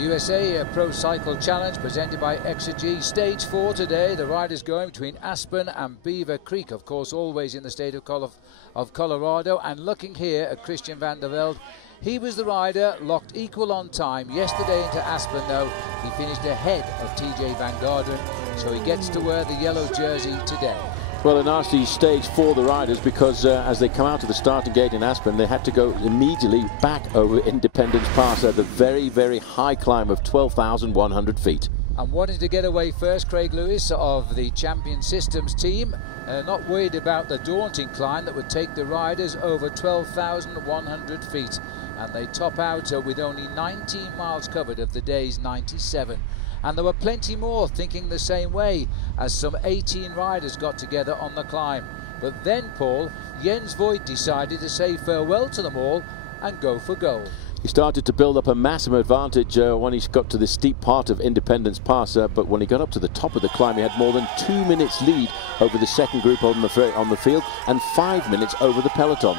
USA Pro Cycle Challenge presented by Exergy. Stage 4 today. The riders going between Aspen and Beaver Creek, of course, always in the state of Colorado. And looking here at Christian van der Velde, he was the rider locked equal on time yesterday into Aspen, though he finished ahead of TJ Van Garderen, so he gets to wear the yellow jersey today. Well, a nasty stage for the riders because as they come out of the starting gate in Aspen, they had to go immediately back over Independence Pass at the very, very high climb of 12,100 feet. And wanting to get away first, Craig Lewis of the Champion Systems team, not worried about the daunting climb that would take the riders over 12,100 feet. And they top out with only 19 miles covered of the day's 97. And there were plenty more thinking the same way as some 18 riders got together on the climb. But then, Paul, Jens Voigt decided to say farewell to them all and go for gold. He started to build up a massive advantage when he got to the steep part of Independence Pass, but when he got up to the top of the climb, he had more than 2 minutes lead over the second group on the field and 5 minutes over the peloton.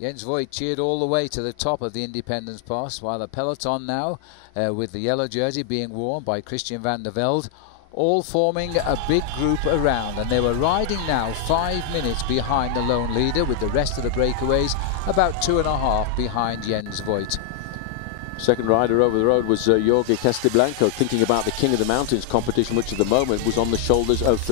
Jens Voigt cheered all the way to the top of the Independence Pass, while the peloton now, with the yellow jersey being worn by Christian van der Velde, all forming a big group around, and they were riding now 5 minutes behind the lone leader, with the rest of the breakaways about 2.5 behind Jens Voigt. Second rider over the road was Jorge Castiblanco, thinking about the King of the Mountains competition, which at the moment was on the shoulders of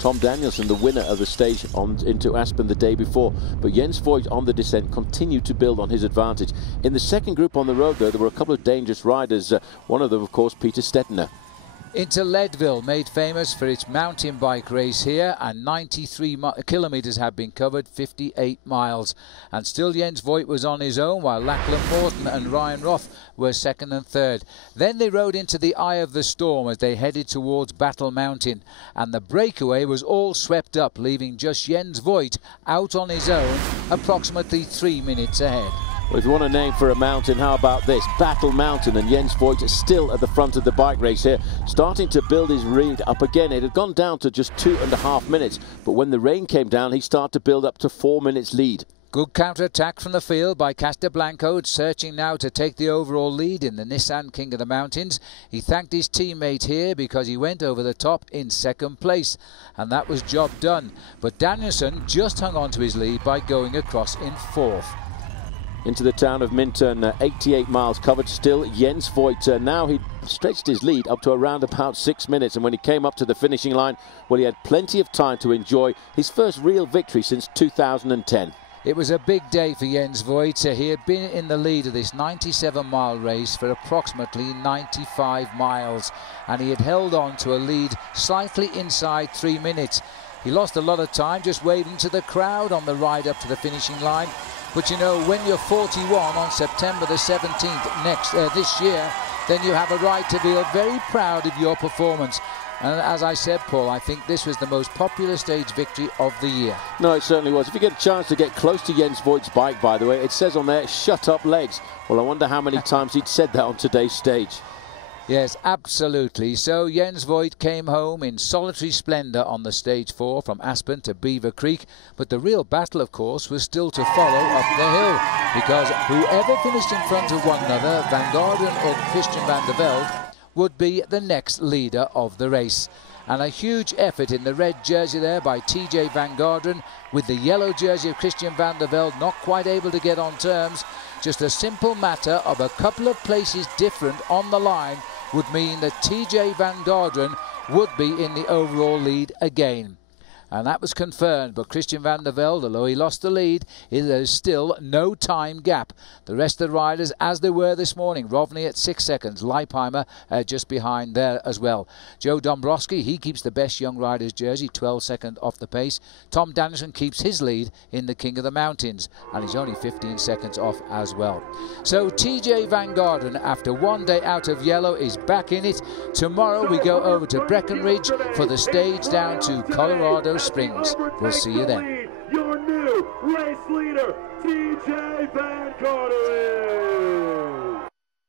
Tom Danielson, the winner of the stage into Aspen the day before. But Jens Voigt on the descent continued to build on his advantage. In the second group on the road, though, there were a couple of dangerous riders. One of them, of course, Peter Stettiner. Into Leadville, made famous for its mountain bike race here, and 93 kilometres have been covered, 58 miles. And still Jens Voigt was on his own, while Lachlan Morton and Ryan Roth were second and third. Then they rode into the eye of the storm as they headed towards Battle Mountain, and the breakaway was all swept up, leaving just Jens Voigt out on his own, approximately 3 minutes ahead. Well, if you want a name for a mountain, how about this? Battle Mountain, and Jens Voigt is still at the front of the bike race here, starting to build his lead up again. It had gone down to just 2.5 minutes, but when the rain came down, he started to build up to 4 minutes lead. Good counter-attack from the field by Castiblanco, searching now to take the overall lead in the Nissan King of the Mountains. He thanked his teammate here because he went over the top in second place, and that was job done. But Danielson just hung on to his lead by going across in fourth. Into the town of Minturn, 88 miles covered still. Jens Voigt, now he stretched his lead up to around about 6 minutes, and when he came up to the finishing line, well, he had plenty of time to enjoy his first real victory since 2010. It was a big day for Jens Voigt. He had been in the lead of this 97-mile race for approximately 95 miles, and he had held on to a lead slightly inside 3 minutes. He lost a lot of time just waving to the crowd on the ride up to the finishing line. But you know, when you're 41 on September the 17th this year, then you have a right to feel very proud of your performance. And as I said, Paul, I think this was the most popular stage victory of the year. No, it certainly was. If you get a chance to get close to Jens Voigt's bike, by the way, it says on there, "Shut up, legs." Well, I wonder how many times he'd said that on today's stage. Yes, absolutely. So Jens Voigt came home in solitary splendour on the stage 4 from Aspen to Beaver Creek. But the real battle, of course, was still to follow up the hill, because whoever finished in front of one another, Van Garderen or Christian van der Velde, would be the next leader of the race. And a huge effort in the red jersey there by TJ Van Garderen, with the yellow jersey of Christian van der Velde not quite able to get on terms. Just a simple matter of a couple of places different on the line would mean that TJ Van Garderen would be in the overall lead again. And that was confirmed, but Christian van der Velde, although he lost the lead, there's still no time gap. The rest of the riders, as they were this morning, Rovney at 6 seconds, Leipheimer just behind there as well. Joe Dombrowski, he keeps the best young riders jersey, 12 seconds off the pace. Tom Danielson keeps his lead in the King of the Mountains, and he's only 15 seconds off as well. So TJ Van Garderen, after 1 day out of yellow, is back in it. Tomorrow we go over to Breckenridge for the stage down to Colorado Springs. We'll see you then. Your new race leader, TJ Van Garderen.